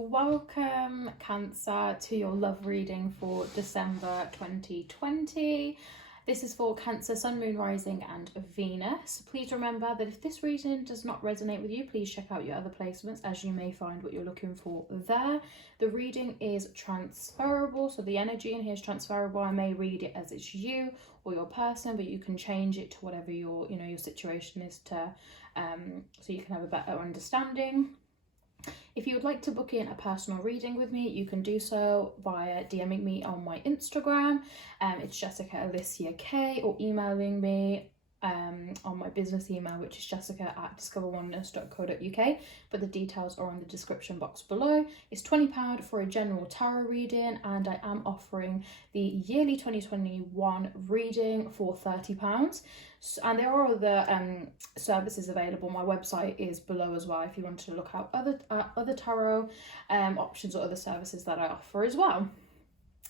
Welcome, Cancer, to your love reading for December 2020. This is for Cancer, Sun, Moon, Rising and Venus. Please remember that if this reading does not resonate with you, please check out your other placements as you may find what you're looking for there. The reading is transferable, so the energy in here is transferable. I may read it as it's you or your person, but you can change it to whatever your situation is so you can have a better understanding. If you would like to book in a personal reading with me, you can do so via DMing me on my Instagram. It's Jessica Alicia K, or emailing me on my business email, which is jessica@discoveroneness.co.uk, but the details are on the description box below. It's £20 for a general tarot reading, and I am offering the yearly 2021 reading for £30. And there are other services available. My website is below as well if you want to look out other tarot options or other services that I offer as well.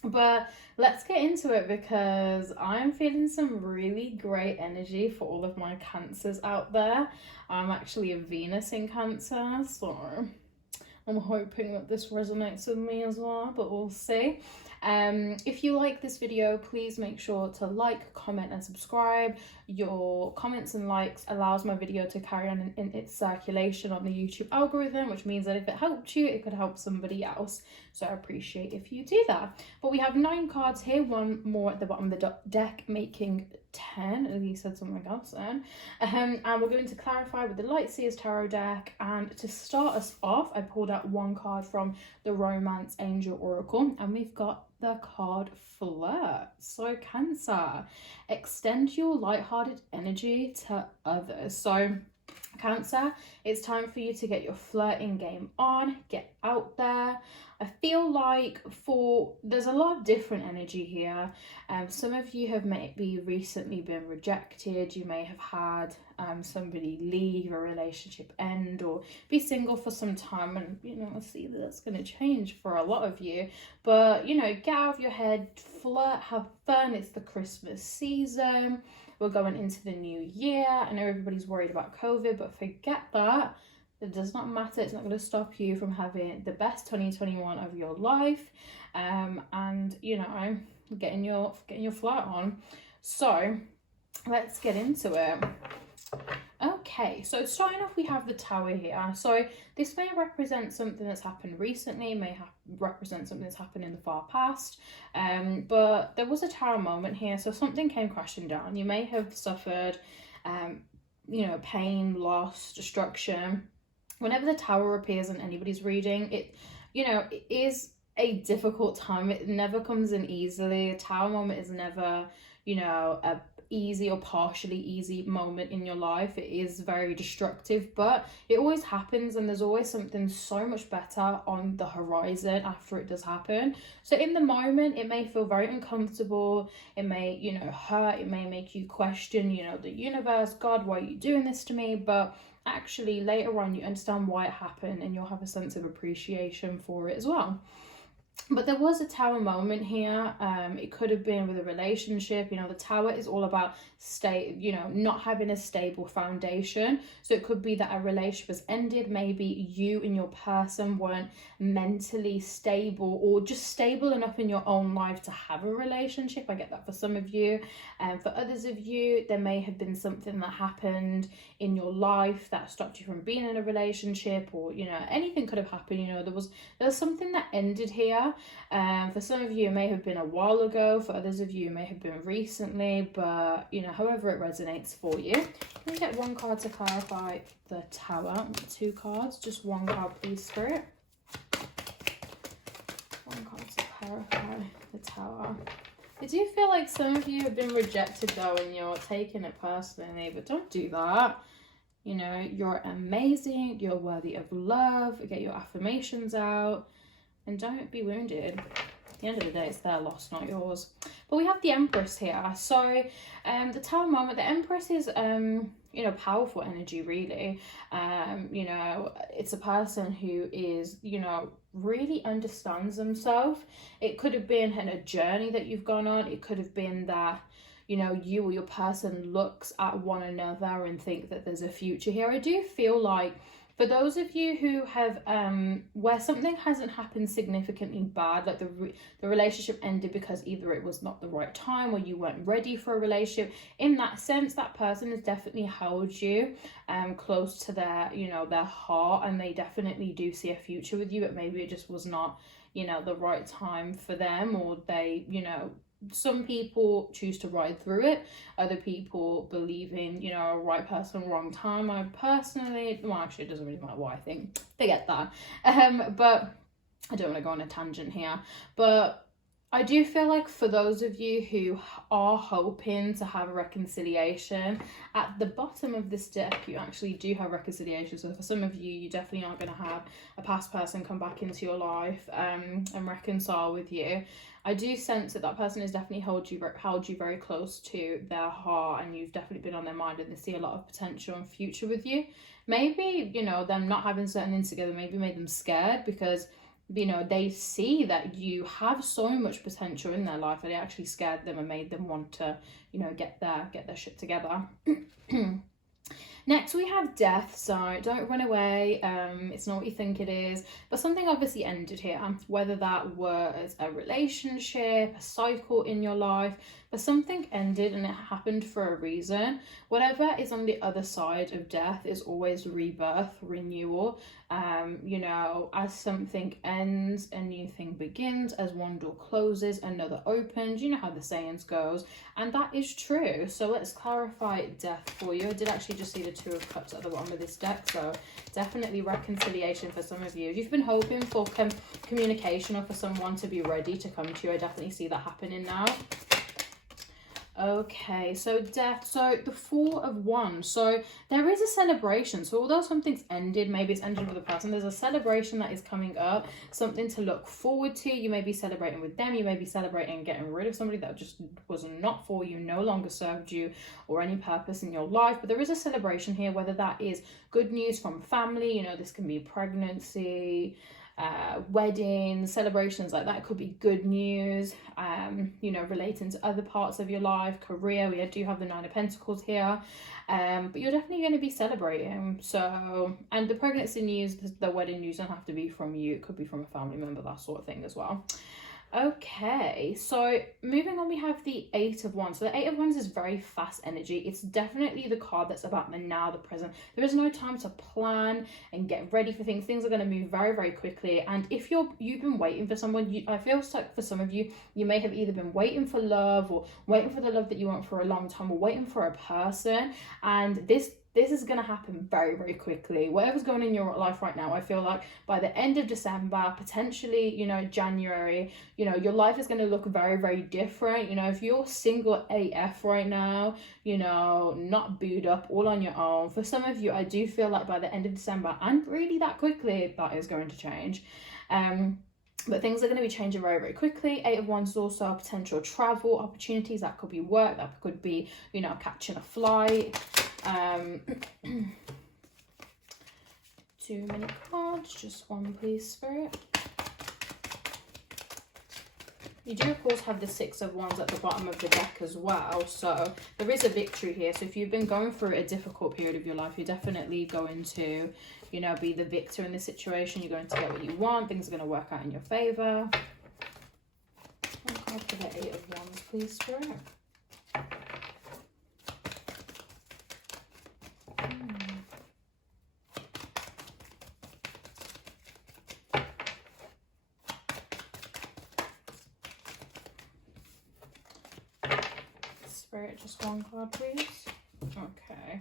But let's get into it, because I'm feeling some really great energy for all of my Cancers out there. I'm actually a Venus in Cancer, so I'm hoping that this resonates with me as well, but we'll see. If you like this video, please make sure to like, comment and subscribe. Your comments and likes allows my video to carry on in its circulation on the YouTube algorithm, which means that if it helped you, it could help somebody else. So I appreciate if you do that. But we have 9 cards here, one more at the bottom of the deck, making 10, as he said something else then. And we're going to clarify with the Lightseers Tarot deck. And to start us off, I pulled out one card from the Romance Angel Oracle, and we've got the card Flirt. So Cancer, extend your lighthearted energy to others. So Cancer, it's time for you to get your flirting game on, get out there. I feel like there's a lot of different energy here. Some of you have maybe recently been rejected. You may have had somebody leave, a relationship end, or be single for some time. And, I see that's going to change for a lot of you. But, get out of your head, flirt, have fun. It's the Christmas season. We're going into the new year. I know everybody's worried about COVID, but forget that. It does not matter. It's not going to stop you from having the best 2021 of your life, and getting your flirt on. So let's get into it. Okay, so starting off, we have the Tower here. So this may represent something that's happened recently, may represent something that's happened in the far past, but there was a Tower moment here, so something came crashing down. You may have suffered pain, loss, destruction. Whenever the Tower appears in anybody's reading, it is a difficult time. It never comes in easily. A Tower moment is never, a easy or partially easy moment in your life. It is very destructive, but it always happens, and there's always something so much better on the horizon after it does happen. So in the moment, it may feel very uncomfortable. It may, hurt. It may make you question, the universe, God, why are you doing this to me? But actually later on you understand why it happened, and you'll have a sense of appreciation for it as well. But there was a Tower moment here. It could have been with a relationship. The Tower is all about not having a stable foundation. So it could be that a relationship has ended. Maybe you and your person weren't mentally stable, or just stable enough in your own life to have a relationship. I get that for some of you. For others of you, there may have been something that happened in your life that stopped you from being in a relationship, or anything could have happened. There was something that ended here. For some of you, it may have been a while ago. For others of you, it may have been recently. But however it resonates for you. Can we get one card to clarify the Tower? 2 cards, just one card, please, Spirit. One card to clarify the Tower. I do feel like some of you have been rejected though, and you're taking it personally, but don't do that. You're amazing. You're worthy of love. Get your affirmations out. And don't be wounded. At the end of the day, it's their loss, not yours. But we have the Empress here. So the Tower moment, the Empress is powerful energy, really. It's a person who is really understands themselves. It could have been a journey that you've gone on. It could have been that you or your person looks at one another and think that there's a future here. I do feel like For those of you who have where something hasn't happened significantly bad, like the relationship ended because either it was not the right time or you weren't ready for a relationship, in that sense, that person has definitely held you close to their, you know, their heart, and they definitely do see a future with you, but maybe it just was not, you know, the right time for them, or they, you know, some people choose to ride through it, other people believe in, you know, a right person, wrong time. I personally, well, actually it doesn't really matter what I think, they get that. But I don't want to go on a tangent here, but I do feel like for those of you who are hoping to have a reconciliation, at the bottom of this deck you actually do have reconciliation. So for some of you, you definitely aren't going to have a past person come back into your life and reconcile with you. I do sense that that person has definitely held you very close to their heart, and you've definitely been on their mind, and they see a lot of potential and future with you. Maybe, you know, them not having certain things together maybe made them scared, because, you know, they see that you have so much potential in their life that it actually scared them and made them want to, you know, get their shit together. Next we have death, so don't run away, it's not what you think it is, but something obviously ended here, whether that was a relationship, a cycle in your life, but something ended and it happened for a reason. Whatever is on the other side of death is always rebirth, renewal. You know, as something ends, a new thing begins. As one door closes, another opens. You know how the sayings goes, and that is true. So let's clarify death for you. I did actually just see the Two of Cups at the bottom of this deck, so definitely reconciliation for some of you. If you've been hoping for communication or for someone to be ready to come to you, I definitely see that happening now. Okay, so death, so the Four of Wands, so there is a celebration. So although something's ended, maybe it's ended with a person, there's a celebration that is coming up, something to look forward to. You may be celebrating with them, you may be celebrating getting rid of somebody that just was not for you, no longer served you or any purpose in your life. But there is a celebration here, whether that is good news from family, you know, this can be pregnancy, weddings, celebrations like that. It could be good news, you know, relating to other parts of your life, career. We do have the Nine of Pentacles here, but you're definitely going to be celebrating. So, and the pregnancy news, the wedding news don't have to be from you, it could be from a family member, that sort of thing as well. Okay, so moving on, we have the Eight of Wands. So the Eight of Wands is very fast energy. It's definitely the card that's about the now, the present. There is no time to plan and get ready for things. Things are going to move very, very quickly. And if you've been waiting for someone, I feel like for some of you, you may have either been waiting for love, or waiting for the love that you want for a long time, or waiting for a person. And this is going to happen very, very quickly. Whatever's going on in your life right now, I feel like by the end of December, potentially, you know, January, you know, your life is going to look very, very different. You know, if you're single AF right now, you know, not booed up, all on your own, for some of you, I do feel like by the end of December, and really that quickly, that is going to change. But things are going to be changing very, very quickly. Eight of Wands is also potential travel opportunities. That could be work, that could be, you know, catching a flight. Too many cards, just one please, Spirit. You do of course have the Six of Wands at the bottom of the deck as well, so there is a victory here. So if you've been going through a difficult period of your life, you're definitely going to, you know, be the victor in this situation. You're going to get what you want, things are going to work out in your favour. One card for the Eight of Wands please, Spirit. Spirit, just one card please. Okay,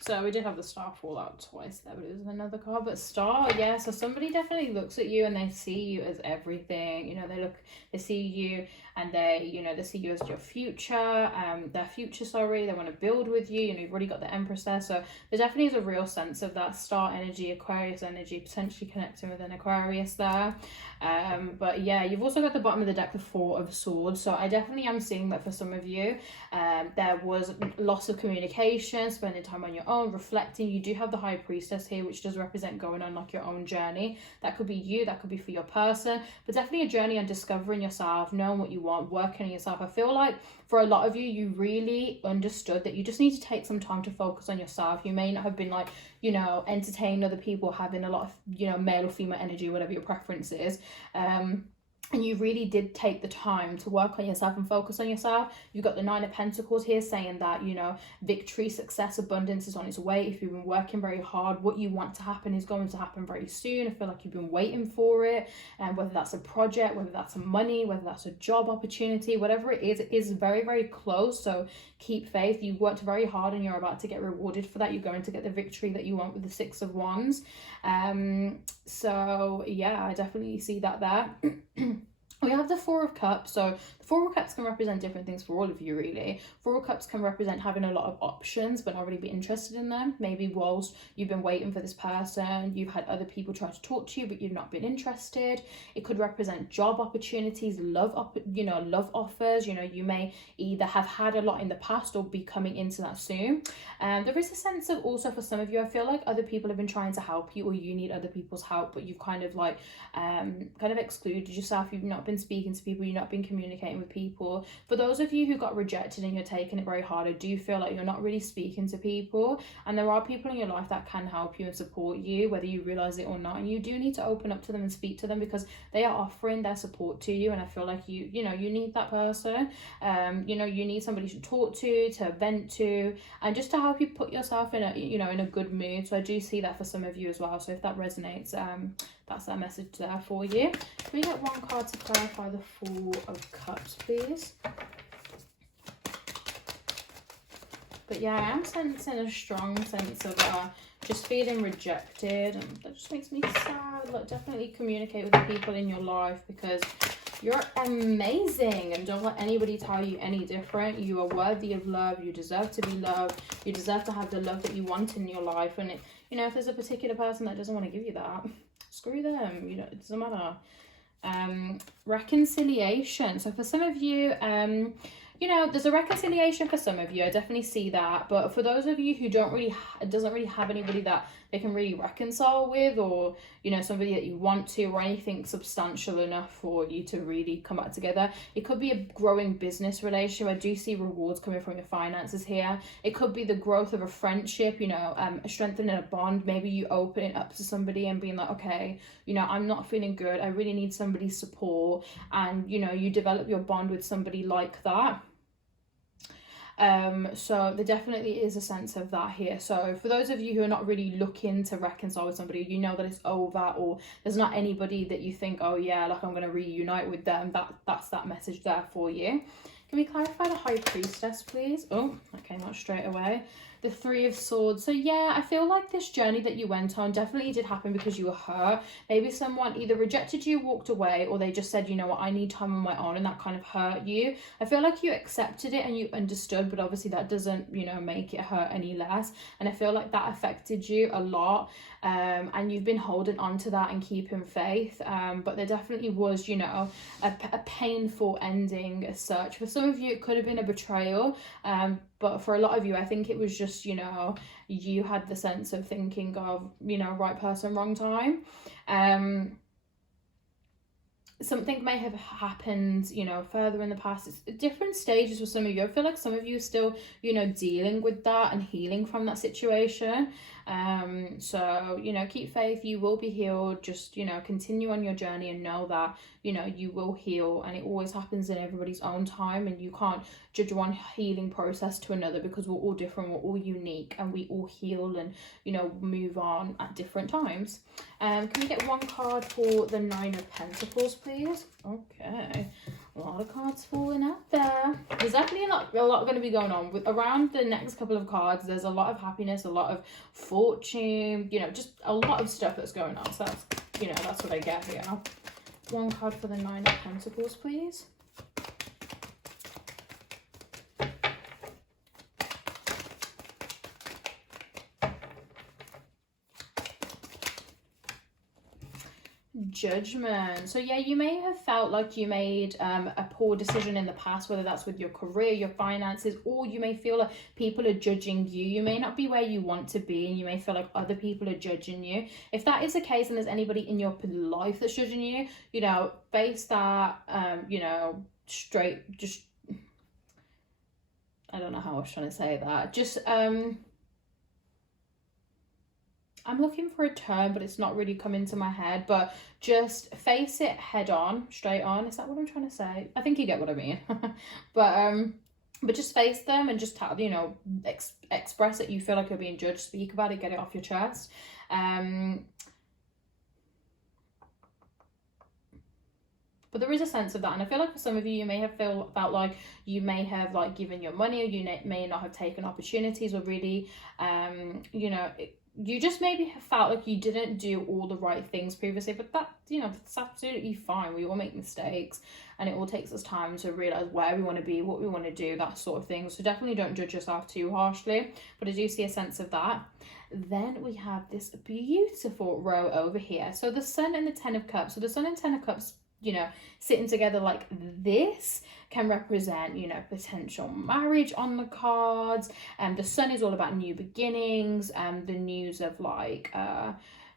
so we did have the Star fall out twice there, but it was another card. But Star, yeah, so somebody definitely looks at you and they see you as everything. You know, they see you and they, you know, they see you as your future, their future, sorry. They want to build with you. You know, you've already got the Empress there, so there definitely is a real sense of that Star energy, Aquarius energy, potentially connecting with an Aquarius there. But yeah, you've also got the bottom of the deck, the Four of Swords. So I definitely am seeing that for some of you, there was loss of communication, spending time on your own, reflecting. You do have the High Priestess here, which does represent going on like your own journey. That could be you, that could be for your person, but definitely a journey on discovering yourself, knowing what you want, working on yourself. I feel like for a lot of you, you really understood that you just need to take some time to focus on yourself. You may not have been like, you know, entertaining other people, having a lot of, you know, male or female energy, whatever your preference is. And you really did take the time to work on yourself and focus on yourself. You've got the Nine of Pentacles here saying that, you know, victory, success, abundance is on its way. If you've been working very hard, what you want to happen is going to happen very soon. I feel like you've been waiting for it. And whether that's a project, whether that's some money, whether that's a job opportunity, whatever it is very, very close. So keep faith. You worked very hard and you're about to get rewarded for that. You're going to get the victory that you want with the Six of Wands. So yeah, I definitely see that there. We have the Four of Cups. So the Four of Cups can represent different things for all of you, really. Four of Cups can represent having a lot of options but not really be interested in them. Maybe whilst you've been waiting for this person, you've had other people try to talk to you but you've not been interested. It could represent job opportunities, love offers. You know, you may either have had a lot in the past or be coming into that soon. There is a sense of also for some of you, I feel like other people have been trying to help you, or you need other people's help, but you've kind of like kind of excluded yourself. You've not been speaking to people, you've not been communicating with people. For those of you who got rejected and you're taking it very hard, I do feel like you're not really speaking to people, and there are people in your life that can help you and support you, whether you realize it or not, and you do need to open up to them and speak to them because they are offering their support to you. And I feel like you need that person. You know, you need somebody to talk to vent to, and just to help you put yourself in a, you know, in a good mood. So I do see that for some of you as well. So if that resonates, that's that message there for you. Can we get one card to clarify the Four of Cups, please? But yeah, I am sensing a strong sense of just feeling rejected, and that just makes me sad. Like, definitely communicate with the people in your life because you're amazing, and don't let anybody tell you any different. You are worthy of love. You deserve to be loved. You deserve to have the love that you want in your life. And you know, if there's a particular person that doesn't want to give you that, screw them. You know, it doesn't matter. Reconciliation. So for some of you, you know, there's a reconciliation for some of you. I definitely see that. But for those of you who doesn't really have anybody that they can really reconcile with, or, you know, somebody that you want to, or anything substantial enough for you to really come back together. It could be a growing business relationship. I do see rewards coming from your finances here. It could be the growth of a friendship, you know, strengthening a bond. Maybe you open it up to somebody and being like, okay, you know, I'm not feeling good. I really need somebody's support. And, you know, you develop your bond with somebody like that. So there definitely is a sense of that here. So for those of you who are not really looking to reconcile with somebody, you know that it's over, or there's not anybody that you think, oh yeah, like I'm going to reunite with them, that's that message there for you. Can we clarify the High Priestess, please? Oh, that came out straight away. The Three of Swords. So yeah, I feel like this journey that you went on definitely did happen because you were hurt. Maybe someone either rejected you, walked away, or they just said, you know what, I need time on my own, and that kind of hurt you. I feel like you accepted it and you understood, but obviously that doesn't, you know, make it hurt any less. And I feel like that affected you a lot. And you've been holding on to that and keeping faith. But there definitely was, you know, a painful ending as such. For some of you, it could have been a betrayal. But for a lot of you, I think it was just, you know, you had the sense of thinking of, you know, right person, wrong time. Something may have happened, you know, further in the past. It's different stages for some of you. I feel like some of you are still, you know, dealing with that and healing from that situation. So, you know, keep faith. You will be healed. Just, you know, continue on your journey and know that, you know, you will heal, and it always happens in everybody's own time, and you can't judge one healing process to another because we're all different, we're all unique, and we all heal and, you know, move on at different times. Can we get one card for the Nine of Pentacles, please? Okay, a lot of cards falling out there. There's definitely a lot going to be going on with around the next couple of cards. There's a lot of happiness, a lot of fortune, you know, just a lot of stuff that's going on. So that's, you know, that's what I get here. One card for the Nine of Pentacles, please. Judgment. So yeah, you may have felt like you made a poor decision in the past, whether that's with your career, your finances, or you may feel like people are judging you. You may not be where you want to be, and you may feel like other people are judging you. If that is the case and there's anybody in your life that's judging you, you know, face that, you know, straight, just, I don't know how I was trying to say that, just I'm looking for a term, but it's not really coming to my head. But just face it head on, straight on. Is that what I'm trying to say? I think you get what I mean. But just face them and just you know, express that you feel like you're being judged. Speak about it. Get it off your chest. But there is a sense of that, and I feel like for some of you, you may have felt like you may have like given your money, or you may not have taken opportunities, or really, you know, you just maybe have felt like you didn't do all the right things previously. But that, you know, that's absolutely fine. We all make mistakes, and it all takes us time to realize where we want to be, what we want to do, that sort of thing. So definitely don't judge yourself too harshly, but I do see a sense of that. Then we have this beautiful row over here. So the Sun and the Ten of Cups. So the Sun and Ten of Cups, you know, sitting together like this can represent, you know, potential marriage on the cards. And the Sun is all about new beginnings, and the news of like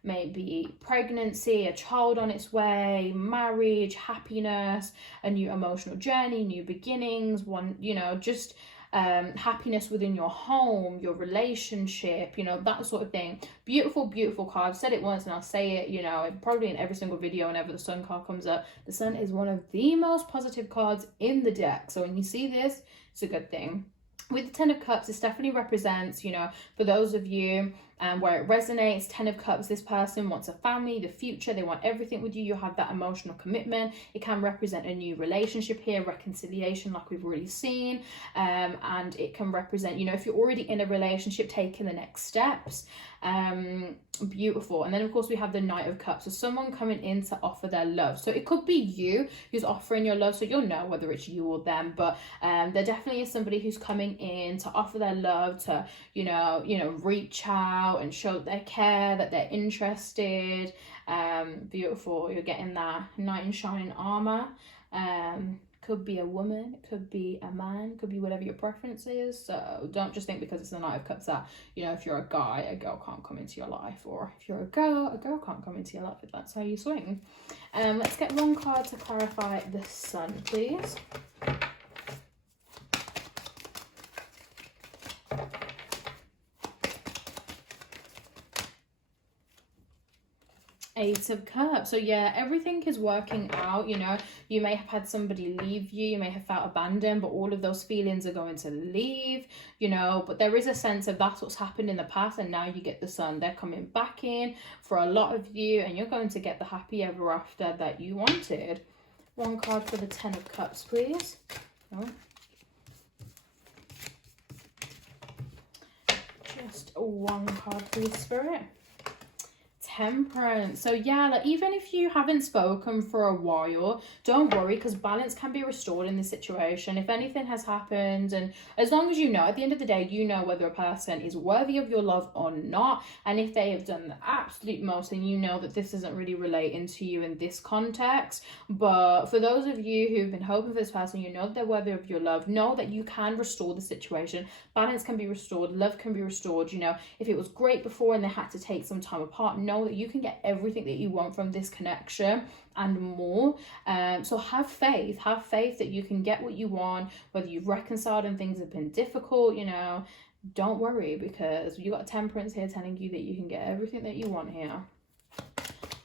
maybe pregnancy, a child on its way, marriage, happiness, a new emotional journey, new beginnings, one, you know, just happiness within your home, your relationship, you know, that sort of thing. Beautiful, beautiful card. I've said it once and I'll say it, you know, probably in every single video whenever the Sun card comes up. The Sun is one of the most positive cards in the deck. So when you see this, it's a good thing. With the Ten of Cups, this definitely represents, you know, for those of you where it resonates, Ten of Cups, this person wants a family, the future, they want everything with you. You have that emotional commitment. It can represent a new relationship here, reconciliation like we've already seen. And it can represent, you know, if you're already in a relationship, taking the next steps. Beautiful. And then of course we have the Knight of Cups, so someone coming in to offer their love. So it could be you who's offering your love, so you'll know whether it's you or them, but there definitely is somebody who's coming in to offer their love, to you know reach out and show their care, that they're interested. Beautiful. You're getting that knight in shining armor. Could be a woman, it could be a man, could be whatever your preference is. So don't just think because it's the Knight of Cups that, you know, if you're a guy, a girl can't come into your life, or if you're a girl can't come into your life, if that's how you swing. Let's get one card to clarify the Sun, please. Eight of Cups. So yeah, everything is working out. You know, you may have had somebody leave you, you may have felt abandoned, but all of those feelings are going to leave, you know. But there is a sense of that's what's happened in the past, and now you get the Sun. They're coming back in for a lot of you, and you're going to get the happy ever after that you wanted. One card for the Ten of Cups, please. Oh. Just one card, please, Spirit. Temperance. So yeah, like even if you haven't spoken for a while, don't worry, because balance can be restored in this situation. If anything has happened, and as long as you know, at the end of the day, you know whether a person is worthy of your love or not, and if they have done the absolute most, then you know that this isn't really relating to you in this context. But for those of you who've been hoping for this person, you know that they're worthy of your love, know that you can restore the situation. Balance can be restored, love can be restored. You know, if it was great before and they had to take some time apart, know that you can get everything that you want from this connection and more. So have faith that you can get what you want, whether you've reconciled and things have been difficult. You know, don't worry, because you got Temperance here telling you that you can get everything that you want here.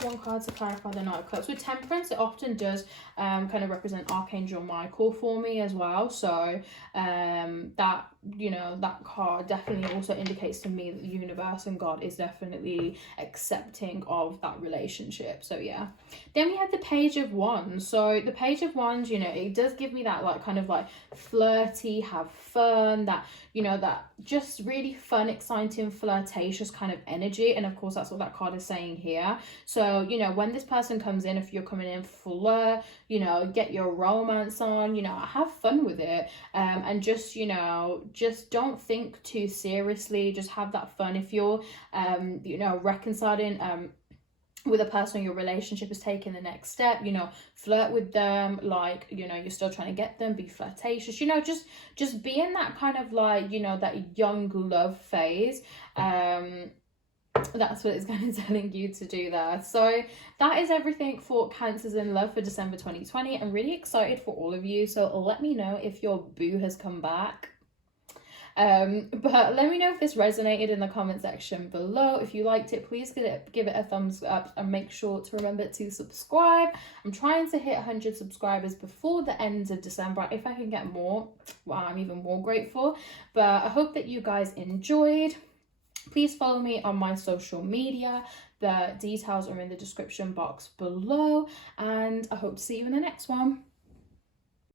One card to clarify the Knight of Cups. With Temperance, it often does kind of represent Archangel Michael for me as well. So that, you know, that card definitely also indicates to me that the universe and God is definitely accepting of that relationship. So yeah. Then we have the Page of Wands. So the Page of Wands, you know, it does give me that like kind of like flirty, have fun, that, you know, that just really fun, exciting, flirtatious kind of energy. And of course that's what that card is saying here. So, you know, when this person comes in, if you're coming in flirt, you know, get your romance on, you know, have fun with it. And just, you know, just don't think too seriously, just have that fun. If you're you know, reconciling with a person in your relationship is taking the next step, you know, flirt with them, like, you know, you're still trying to get them, be flirtatious, you know, just be in that kind of like, you know, that young love phase. That's what it's kind of telling you to do there. So that is everything for Cancers in Love for December 2020. I'm really excited for all of you, so let me know if your boo has come back. But let me know if this resonated in the comment section below. If you liked it, please give it a thumbs up and make sure to remember to subscribe. I'm trying to hit 100 subscribers before the end of December. If I can get more, well, I'm even more grateful. But I hope that you guys enjoyed. Please follow me on my social media. The details are in the description box below, and I hope to see you in the next one.